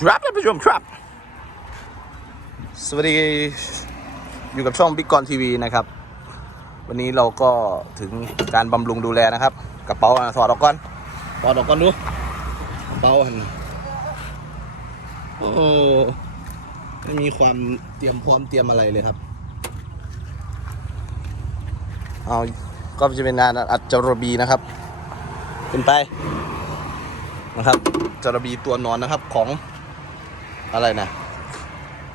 ครับท่านผู้ชมครับ สวัสดีอยู่กับช่องบิ๊กกอนทีวีนะครับ วันนี้เราก็ถึงการบำรุงดูแลนะครับ กระเป๋าอะถอดออกก่อนถอดออกก่อนดูกระเป๋าอันโอ้ไม่มีความเตรียมพร้อมเตรียมอะไรเลยครับเอาก็จะเป็นงานอัดจรบีนะครับขึ้นไปนะครับจรบีตัวนอนนะครับของ อะไรนะ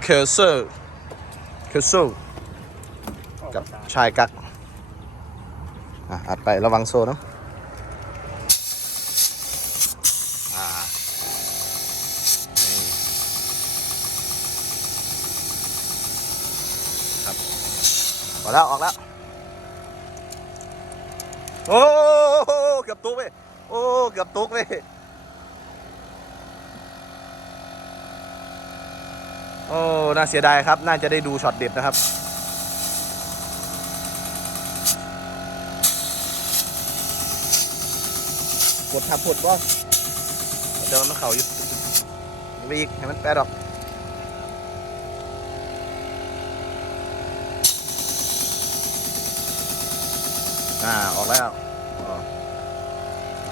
เคเซอร์เคเซอร์กับชายกักอะอัดไประวังโซ่เนอะอ่านี่ครับออกแล้ว ออกแล้ว โอ้โหเกือบตุกเว้ย โอ้ เกือบตุกเว้ย โอ้ น่าเสียดายครับ น่าจะได้ดูช็อตเด็ดนะครับ กดทับปดบ่เดี๋ยวมันเข่าอยู่ไปอีกให้มันแปดอกอ่า ออกแล้วอ๋อ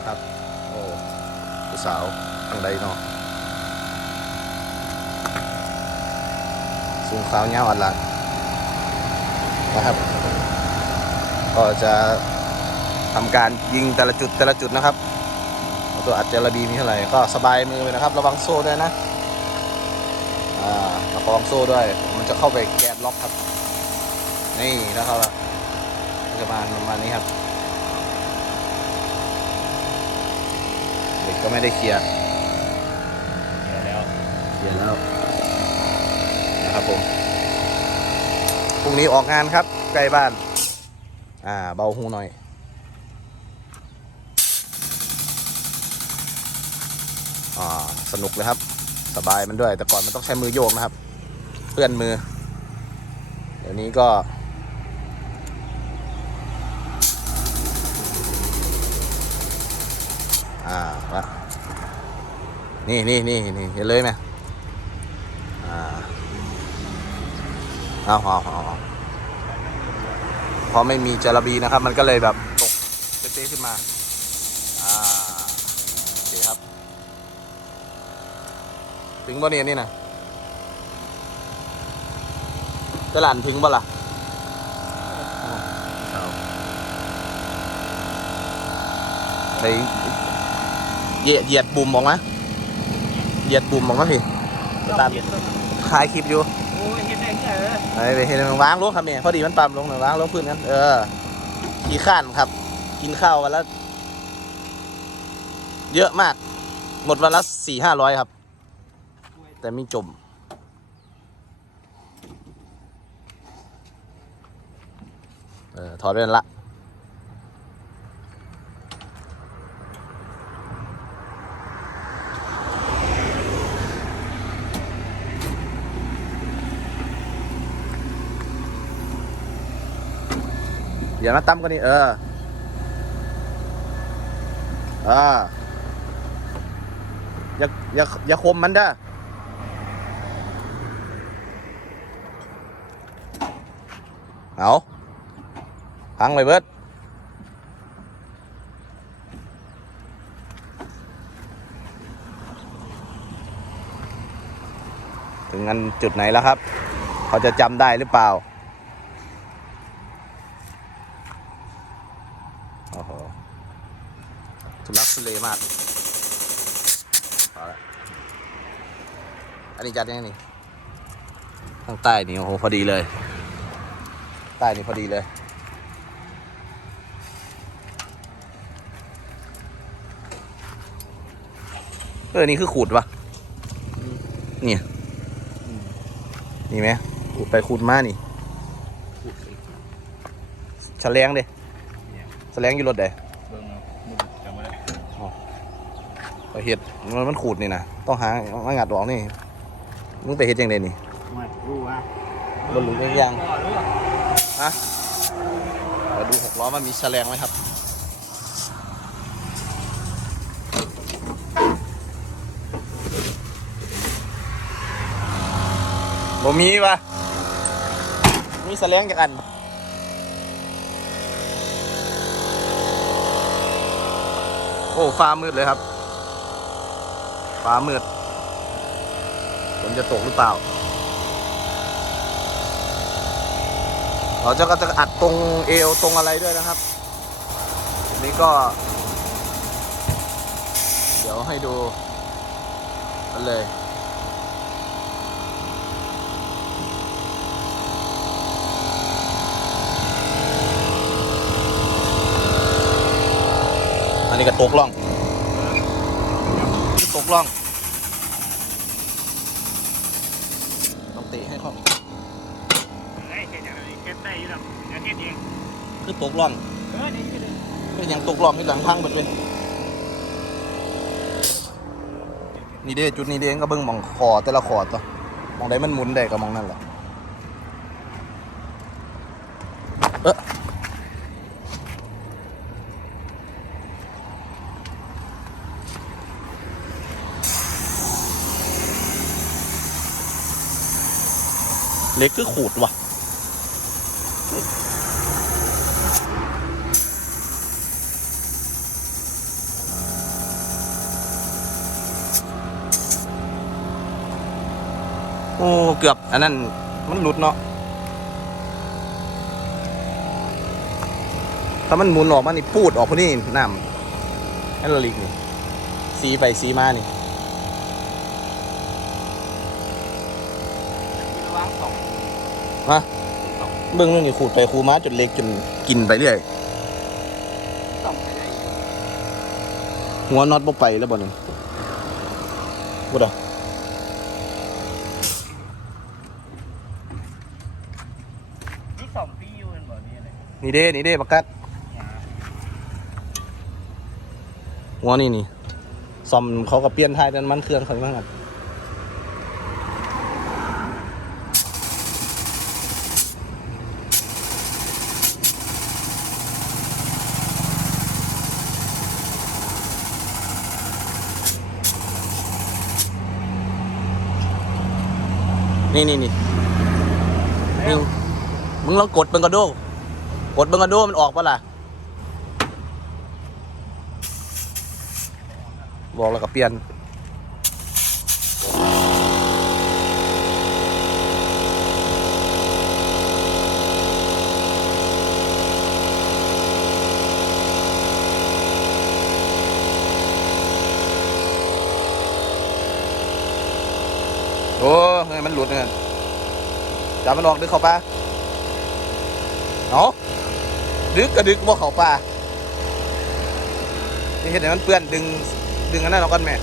ครับ โอ้สาวทางใดเนาะ สูงขาวเงาอัดหลังนะครับ ก็จะทำการยิงแต่ละจุดแต่ละจุดนะครับ ตัวอัดเจลบีมีเท่าไหร่ก็สบายมือไปนะครับ ระวังโซ่ด้วยนะอ่าระวังโซ่ด้วย มันจะเข้าไปแกนล็อกครับ นี่นะครับประมาณประมาณนี้ครับเด็กก็ไม่ได้เคลียร์เดี๋ยวแล้วเคลียร์แล้ว นะครับผมพรุ่งนี้ออกงานครับ ใกล้บ้าน อ่า เบาหูหน่อย อ่า สนุกเลยครับ สบายมันด้วย แต่ก่อนมันต้องใช้มือโยกนะครับ เพื่อนมือ เดี๋ยวนี้ก็อ่าละนี่นี่นี่นี่เห็นเลยไหมอ่า เอาเอาเอาเอาพอไม่มีจาระบีนะครับ มันก็เลยแบบตกเต๊ะๆขึ้นมา อ่าโอเคครับ ถึงบ่เนี่ยนี่นะจะหลานถึงบ่ล่ะเอาไปเหยียดเหยียดปุ่มออกมาเหยียดปุ่มออกมาพี่ตัดคลายคลิปอยู่โอ้ยเห็น ได้ไงเออไปไปเห็นมันวางลงครับเนี่ยพอดีมันปั๊มลงหน่อยวางลงพื้นนั้นเออขี้ข้านครับ กินข้าววันละเยอะมาก หมดวันละสี่ห้าร้อยครับ แต่ไม่จม เออถอดเรื่องละ อย่ามาตั้มกันนี่เออเอออย่าอย่าอย่าคมมันเด้อเอาพังเลยเบิดถึงงันจุดไหนแล้วครับ เขาจะจำได้หรือเปล่า โอ้โหทุลักทุ เลมากเอาละอันนี้จัดยังนี่ข้างใต้นี่โอ้โหพอดีเลย ใต้นี่พอดีเลยเออนี่คือขูดปะเนี่ยนี่ไหมขูดไปขูดมานี่แฉลงดิแฉลงอยู่รถเด เบิ่งเอามึงจำไว้ได้ ไปเห็ดมันมันขูดนี่นะต้องหามางัดออกนี่มึงไปเห็ดยังไงนี่ไม่รู้ว่าบนหลุมยังก็รู้ว่าฮะเราดูหกล้อมันมีแฉลงไหมครับนบ่มีปะมีแสลงจากอันโอ้ฟ้ามืดเลยครับ ฟ้ามืดฝนจะตกหรือเปล่า เราจะก็จะอัดตรงเอวตรงอะไรด้วยนะครับอันนี้ก็ เดี๋ยวให้ดูกันเลยอันนี้ก็ตกล่อง ตกล่อง ต้องเตะให้เข้าเฮ้ยเฮ็ดอย่างไรเฮ็ดได้อยู่ดอกเดี๋ยวเฮ็ดเองคือตกล่องเออเดี๋ยวเฮ็ดเองเป็นอย่างตกล่องที่หลังพังหมดเลยนี่เด้จุดนี้เด้ก็เบิ่งหมองคอแต่ละคอตัวหมองใดมันหมุนได้ก็หมองนั่นแหละเอะ เล็กคือขูดว่ะ โอ้ เกือบ อันนั้น มันหลุดเนาะ ถ้ามันหมุนออกมานี่ พูดออกพอนี่น้ำให้เราลีกนี่ สีไปสีมานี่ มีระวังสองมาสองเบื้องนึงนี่ขูดไปขูดมาจนเล็กจนกินไปเรื่อยสองไปได้หัวน็อตบ่ไปแล้วบ่นี่บ่ดอกนี่สองปีอยู่กันบ่นี่อะไรนี่เด้นี่เด้ประกัดหัวนี่นี่ซ่อมเขาก็เปลี่ยนท้ายแต่น้ำมันเครื่องเขาบ้างครั นี่นี่นี่นี่มึงลองกดเบังกระโดกดเบังกระโดมันออกปะล่ะ บอกแล้วก็เปลี่ยน โอ้เฮ้ย มันหลุดเนี่ยจับมันออกดึกเข้าป่าเอาดึกก็ดึกว่าเข้าป่านี่เห็นไหมมันเปื้อนดึงดึงอันนั้นออกกันแม่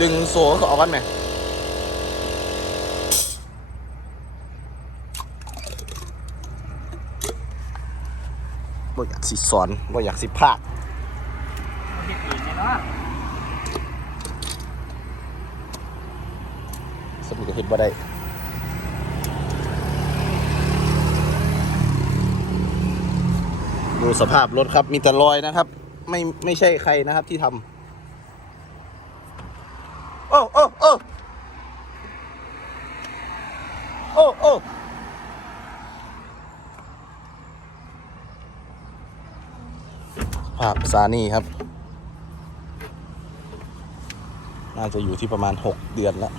ดึงโซ่เขาออกกันแม่บ่อยากสิสอนบ่อยากสิพาก เฮ็ดเองนี่เนาะ สมุดก็ เห็นบ่ได้ดูสภาพรถครับ มีแต่รอยนะครับ ไม่ไม่ใช่ใครนะครับที่ทำโอ้โอ้โอ้โอ้โอ้ภาพซานี่ครับ น่าจะอยู่ที่ประมาณ 6 เดือนแล้ว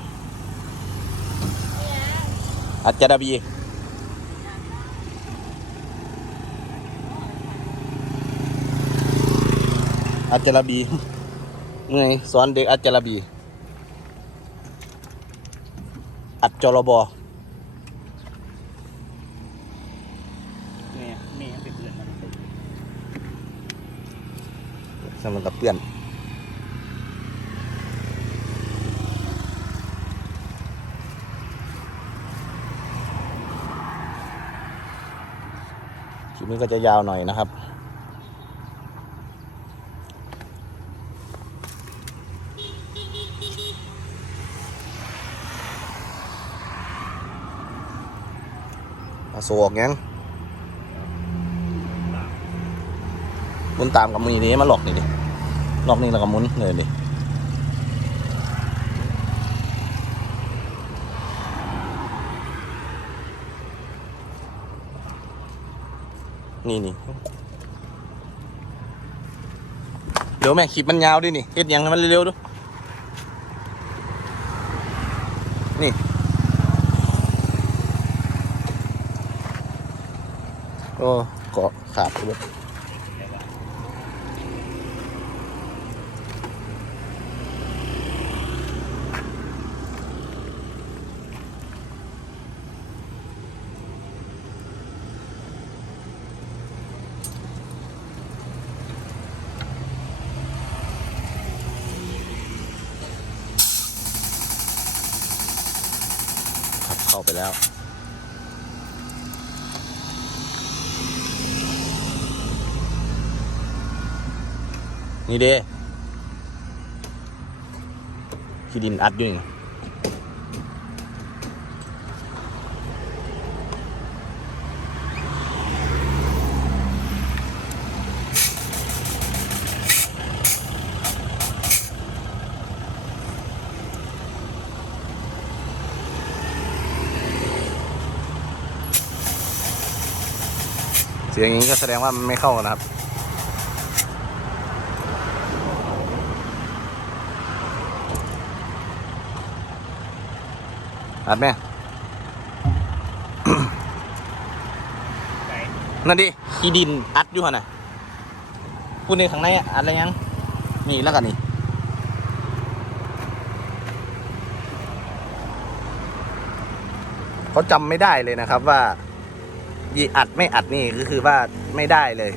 อัจจารบีอัจจารบีเมื่อยสอนเด็กอัจจารบี อัจจรบเนี่ยมีให้เป็นเพื่อนมาสำหรับกับเพื่อน นี้ก็จะยาวหน่อยนะครับ สวกยังมุนตามกับมือนี้มาหลอกนี่ดิหลอกนี่แล้วก็มุนเลยดิ นี่นี่เดี๋ยวแม่ขีดมันยาวดินี่เฮ็ดยังให้มันเร็วๆดูนี่โอ้เกาะขาดไปเลย ไปแล้ว นี่เด้ขี้ดินอัดอยู่นี่ เสียงอย่างนี้ก็แสดงว่ามันไม่เข้านะครับ อัดไหมไหนนั่นดิขี้ดินอัดอยู่หั่นน่ะพูดในข้างในอะอัดอะไรยัง นี่แล้วกันนี่เขาจำไม่ได้เลยนะครับว่า ยีอัดไม่อัดนี่ก็คือว่าไม่ได้เลย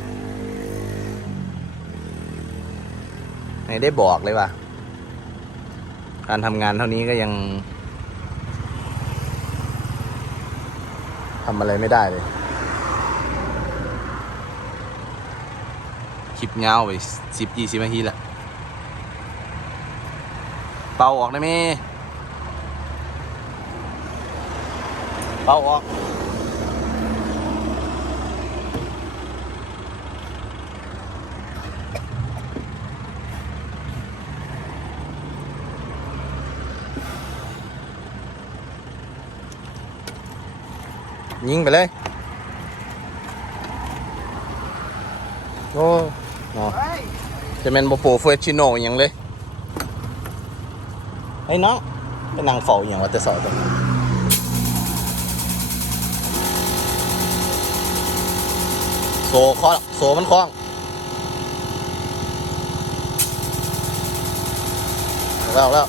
ไม่ได้บอกเลยว่า การทำงานเท่านี้ก็ยังทำอะไรไม่ได้เลยคลิปยาวไปสิบยี่สิบนาทีละเป่าออกได้ไหมเป่าออก ยิงไปเลย โอ้เนาะเจะเป็นบโปเฟชิโนอย่างเลยไอ้น้องไปนั่งเฝ้าอย่างว่าแต่สอตัวโซคอโซมันคล้องเอาแล้วแล้ว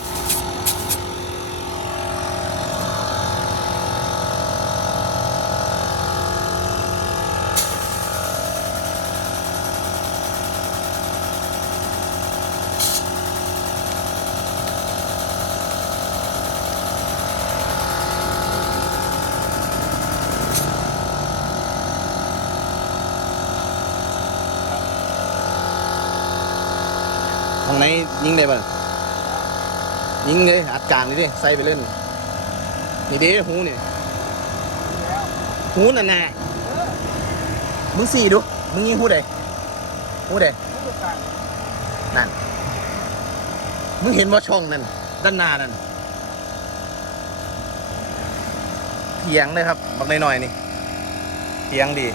ไหนยิงได้บ้างยิงเลยอัดจานนี่ดิใส่ไปเล่น นี่ดิหูนี่หูน่ะน่มึงสี่ดู มึงยิงหูใดหูใดนั่น มึงเห็นว่าช่องนั่น ด้านหน้านั่นเถียงเลยครับ บักหน่อยๆนี่เถียงดี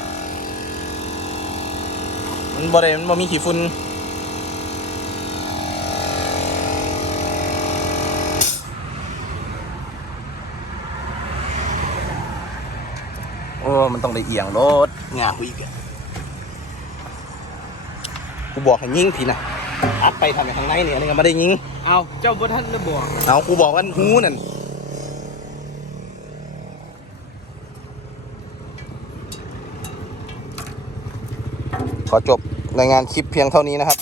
มันบ่ได้มันบ่มีขี้ฝุ่น มันต้องได้เอียงรถงาคุยกันกูบอกให้ยิงผีนะอัดไปทำอย่างข้างในเนี่ยอันนี้ก็ไม่ได้ยิง เอาเจ้าบ่ท่านจะบอกเอากูบอกว่าหูนั่นขอจบรายงานคลิปเพียงเท่านี้นะครับ